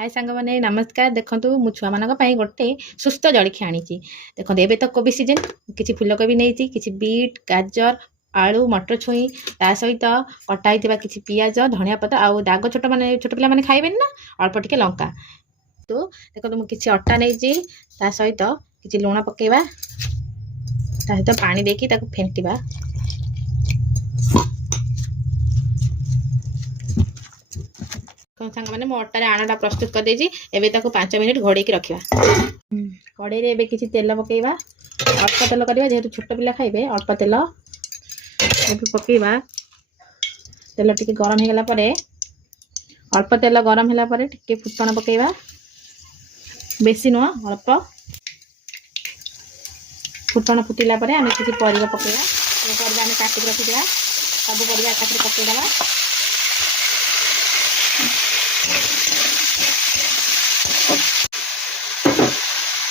हाय सांग मैंने नमस्कार देखो मु छुआ मान गोटे सुस्थ जलखिया आनी देखो एवं तो कोबी सीजन किसी फुलकोबी नहीं कि बीट गाजर आलू मटर छुई ता सहित कटा ही किसी पियाज धनिया पत्ता आउ दाग छोट मैंने छोट पिला मैंने खाइबेन ना अल्प टिके लंका तो देखो मुझे किसी अटा नहीं ता सहित किसी लुण पकेबा ता सहित पानी देकी ताको फेंटिबा सांग मैंने मो अटार आणाटा प्रस्तुत कर देजी एबे ताको 5 मिनिट घोड़े की रखिबा कड़े रे एबे किसी तेल पकेबा अल्प तेल करबा जेहेतु छोट पिला खाइबे अल्प तेल एबे पकेबा तेल टिके गरम हे गला परे अल्प तेल गरम होला परे टिके फुटण पकेबा बेसी नुआ अल्प फुटण फुटिला परे आमे किसी परिबा पकेबा ये परिबा आमे काटी रखिबा सब परिबा एकाथरे पकेइबा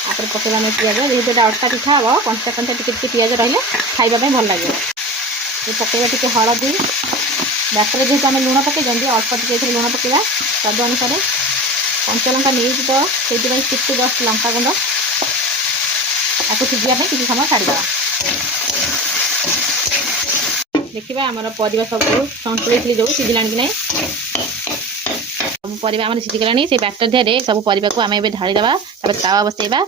आप पकेगा में पिज जेहतु अटा पिठा हम कंचा कंचा टिके पिज रही खाइबा भल लगे ये पकेगा टिके हलदी बाटर जेहतु आम लुण पकई दिखते अल्प टिके लुण पकेगा स्वाद अनुसार कंचा लंका नहीं तो से टिके जस्ट लंका गुंड आपको सीझापी किसी समय छाड़ीद देखा आमर परिवा सब संतुलित जो सीझिला कि नहीं सब परिवा आम सीझीगला से बैटर ढेर सब परिवा को आम ए ढालीदे तावा बसैबा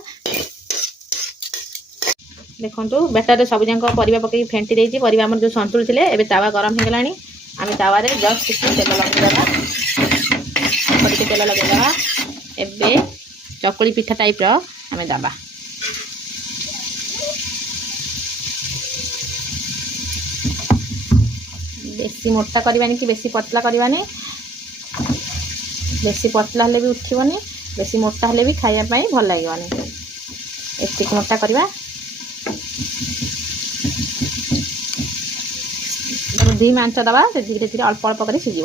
देखो बैटर सब जाक परिवा पकई फेंटी देती परिवा आम जो संतुल थे एबे तावा गरम हो गला आम तावा जस्ट टिके तेल लगेदेवा टिके तेल लगेदेवा एबे चकुली पिठा टाइप आम दबा बेसी मोटा करवानी कि बेसी पतला करवानी बेसी पतला हेले भी उठिबनी बेसी मोटा हेले भी खाइबा भल लगे एतिक मोटा करवा धीम आंच दबा धीरे धीरे अल्प अल्प कर सीझ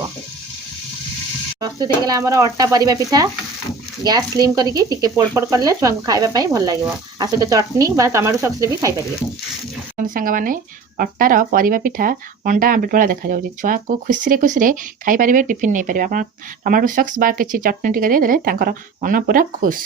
प्रस्तुत हो गला आमर अटा परिवा पिठा गैस स्लिम करके टिके पोड़ पोड़ कले छुआ को खाइबा भल लगे आ सहित चटनी बा टमाटो सॉस भी खाई पारे सांग मैंने अटार परिवा पिठा अंडा आमलेट वाला देखा जाउची छुआ को खुशी खुशी खाई पारे टिफिन नहीं पारे आप टमाटो सॉस बा किसी चटनी टिके दे देले तांकर मन पूरा खुश।